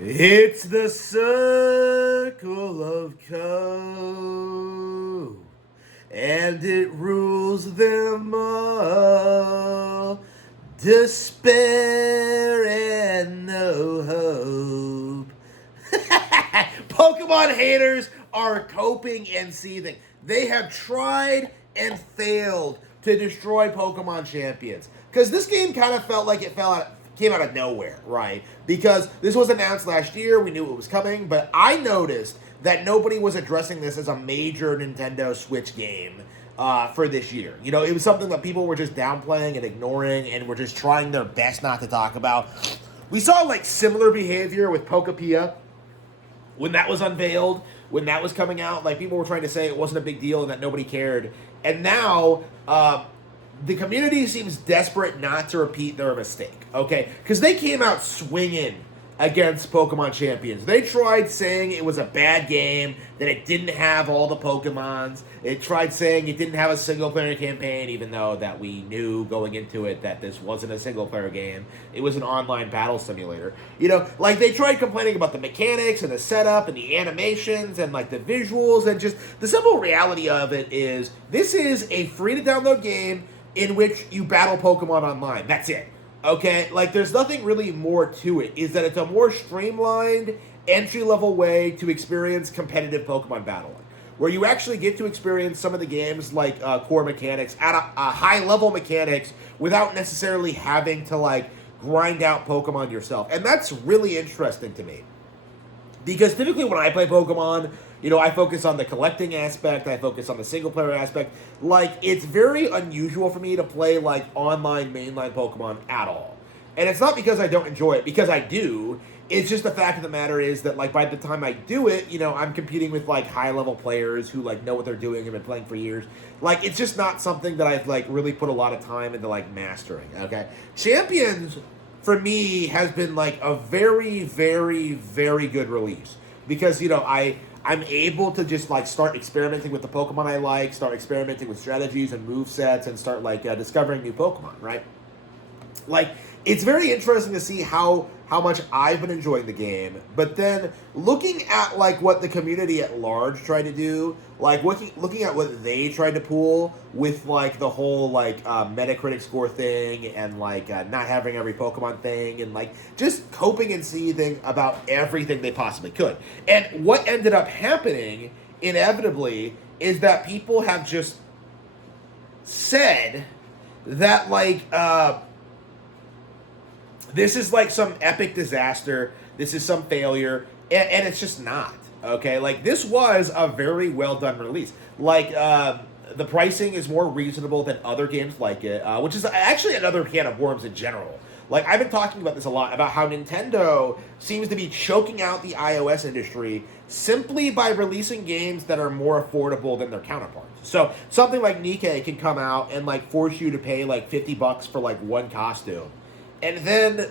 It's the circle of Co, and it rules them all. Despair and no hope. Pokemon haters are coping and seething. They have tried and failed to destroy Pokemon champions. Because this game kind of felt like it came out of nowhere, right? Because this was announced last year, we knew it was coming, but I noticed that nobody was addressing this as a major Nintendo Switch game for this year. You know, it was something that people were just downplaying and ignoring and were just trying their best not to talk about. We saw like similar behavior with Pokepia when that was unveiled, when that was coming out. Like people were trying to say it wasn't a big deal and that nobody cared. And now the community seems desperate not to repeat their mistake, okay? Because they came out swinging against Pokemon Champions. They tried saying it was a bad game, that it didn't have all the Pokemons. It tried saying it didn't have a single-player campaign, even though that we knew going into it that this wasn't a single-player game. It was an online battle simulator. You know, like they tried complaining about the mechanics and the setup and the animations and like the visuals, and just the simple reality of it is this is a free-to-download game in which you battle Pokemon online. That's it. Okay? Like, there's nothing really more to it. Is that it's a more streamlined, entry-level way to experience competitive Pokemon battling, where you actually get to experience some of the game's, like, core mechanics at a high-level mechanics without necessarily having to, like, grind out Pokemon yourself. And that's really interesting to me. Because typically when I play Pokemon, you know, I focus on the collecting aspect, I focus on the single-player aspect. Like, it's very unusual for me to play, like, online mainline Pokemon at all. And it's not because I don't enjoy it, because I do. It's just the fact of the matter is that, like, by the time I do it, you know, I'm competing with, like, high-level players who, like, know what they're doing and have been playing for years. Like, it's just not something that I've, like, really put a lot of time into, like, mastering, okay? Champions, for me, has been, like, a very, very, very good release. Because, you know, I'm able to just, like, start experimenting with the Pokemon I like, start experimenting with strategies and movesets, and start, like, discovering new Pokemon, right? Like, it's very interesting to see how much I've been enjoying the game, but then looking at, like, what the community at large tried to do, like, looking at what they tried to pull with, like, the whole, like, Metacritic score thing, and, like, not having every Pokemon thing, and, like, just coping and seething about everything they possibly could. And what ended up happening, inevitably, is that people have just said that, like, this is like some epic disaster. This is some failure, and it's just not. Okay, like this was a very well done release. Like the pricing is more reasonable than other games like it, which is actually another can of worms in general. Like I've been talking about this a lot about how Nintendo seems to be choking out the iOS industry simply by releasing games that are more affordable than their counterparts. So something like Nikkei can come out and like force you to pay like $50 for like one costume. And then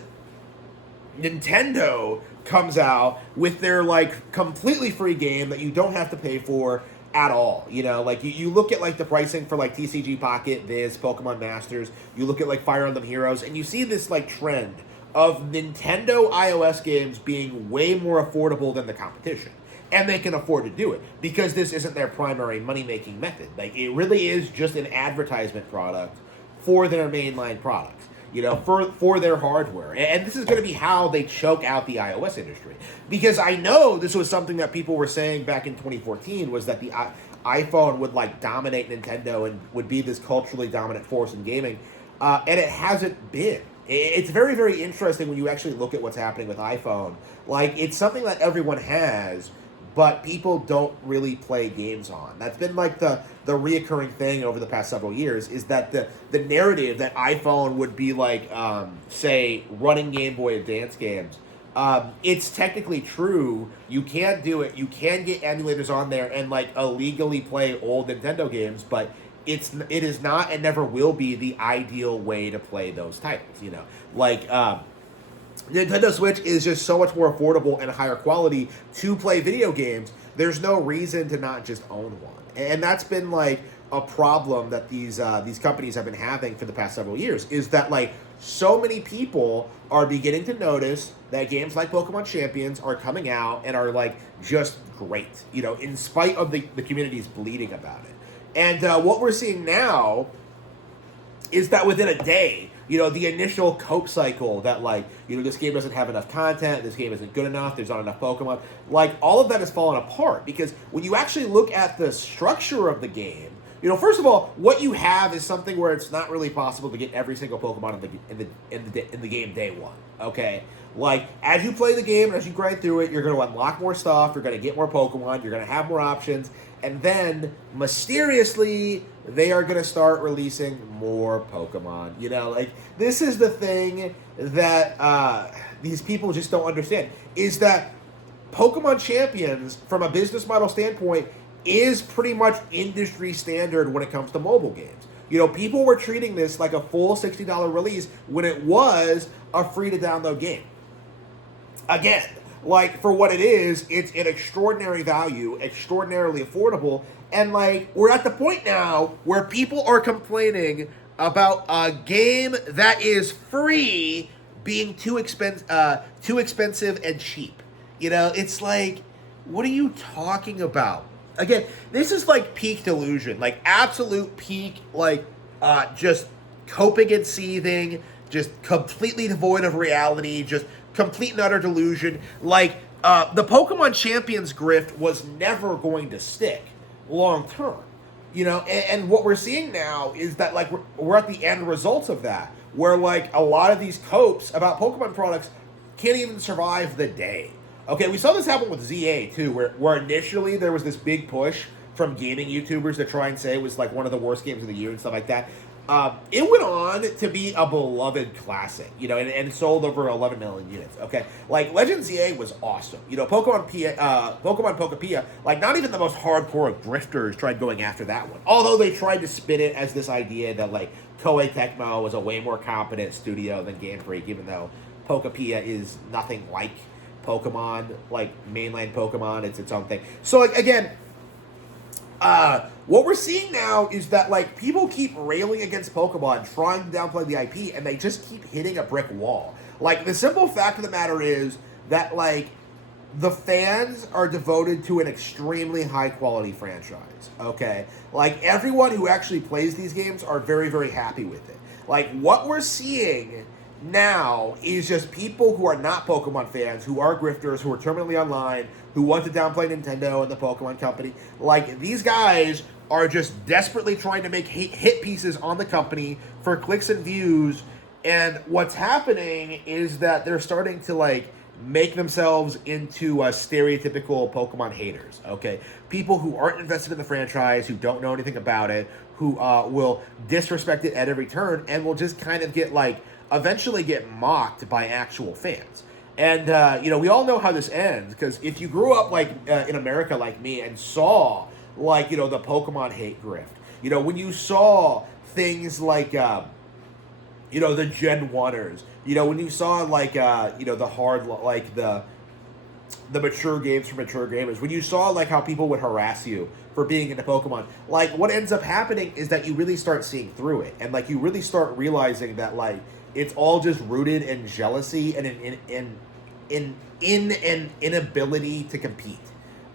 Nintendo comes out with their, like, completely free game that you don't have to pay for at all. You know, like, you look at, like, the pricing for, like, TCG Pocket, Viz, Pokemon Masters, you look at, like, Fire Emblem Heroes, and you see this, like, trend of Nintendo iOS games being way more affordable than the competition. And they can afford to do it because this isn't their primary money-making method. Like, it really is just an advertisement product for their mainline products. You know, for their hardware. And this is going to be how they choke out the iOS industry. Because I know this was something that people were saying back in 2014, was that the iPhone would, like, dominate Nintendo and would be this culturally dominant force in gaming. And it hasn't been. It's very, very interesting when you actually look at what's happening with iPhone. Like, it's something that everyone has, but people don't really play games on. That's been like the reoccurring thing over the past several years, is that the narrative that iPhone would be like, say, running Game Boy Advance games. It's technically true. You can do it. You can get emulators on there and like illegally play old Nintendo games, but it is not and never will be the ideal way to play those titles. You know, like. Nintendo Switch is just so much more affordable and higher quality to play video games. There's no reason to not just own one. And that's been like a problem that these companies have been having for the past several years, is that like so many people are beginning to notice that games like Pokemon Champions are coming out and are like just great, in spite of the community's bleeding about it. And what we're seeing now is that within a day, the initial cope cycle that, like, this game doesn't have enough content, this game isn't good enough, there's not enough Pokemon, like, all of that has fallen apart. Because when you actually look at the structure of the game, first of all, what you have is something where it's not really possible to get every single Pokemon in the game day one, okay? Like, as you play the game and as you grind through it, you're going to unlock more stuff, you're going to get more Pokemon, you're going to have more options, and then, mysteriously, they are going to start releasing more Pokemon. Like, this is the thing that these people just don't understand, is that Pokemon Champions, from a business model standpoint, is pretty much industry standard when it comes to mobile games. People were treating this like a full $60 release when it was a free-to-download game. Again, like, for what it is, it's an extraordinary value, extraordinarily affordable, and, like, we're at the point now where people are complaining about a game that is free being too expensive and cheap. It's like, what are you talking about? Again, this is like peak delusion, like absolute peak, like just coping and seething, just completely devoid of reality, just complete and utter delusion. Like, the Pokemon Champions grift was never going to stick long term, and what we're seeing now is that, like, we're at the end results of that, where, like, a lot of these copes about Pokemon products can't even survive the day. Okay, we saw this happen with ZA too, where initially there was this big push from gaming YouTubers to try and say it was like one of the worst games of the year and stuff like that. It went on to be a beloved classic, and sold over 11 million units. Okay, like, Legend ZA was awesome. Pokemon Pokepia, like, not even the most hardcore of grifters tried going after that one. Although they tried to spin it as this idea that, like, Koei Tecmo was a way more competent studio than Game Freak, even though Pokepia is nothing like Pokemon, like mainland Pokemon. It's its own thing. So, like, again, what we're seeing now is that, like, people keep railing against Pokemon, trying to downplay the IP, and they just keep hitting a brick wall. Like, the simple fact of the matter is that, like, the fans are devoted to an extremely high-quality franchise, okay? Like, everyone who actually plays these games are very, very happy with it. Like, what we're seeing now is just people who are not Pokemon fans, who are grifters, who are terminally online, who want to downplay Nintendo and the Pokemon Company. Like, these guys are just desperately trying to make hit pieces on the company for clicks and views, and what's happening is that they're starting to, like, make themselves into stereotypical Pokemon haters, okay? People who aren't invested in the franchise, who don't know anything about it, who will disrespect it at every turn, and will just kind of get, like, eventually get mocked by actual fans. And, we all know how this ends, because if you grew up, like, in America like me and saw, like, the Pokemon hate grift, when you saw things like, the Gen 1ers, when you saw, like, the hard, like, the mature games for mature gamers, when you saw, like, how people would harass you for being into Pokemon, like, what ends up happening is that you really start seeing through it, and, like, you really start realizing that, like, it's all just rooted in jealousy and in an inability to compete.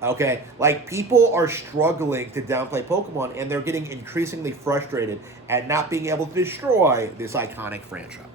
Okay? Like, people are struggling to downplay Pokemon, and they're getting increasingly frustrated at not being able to destroy this iconic franchise.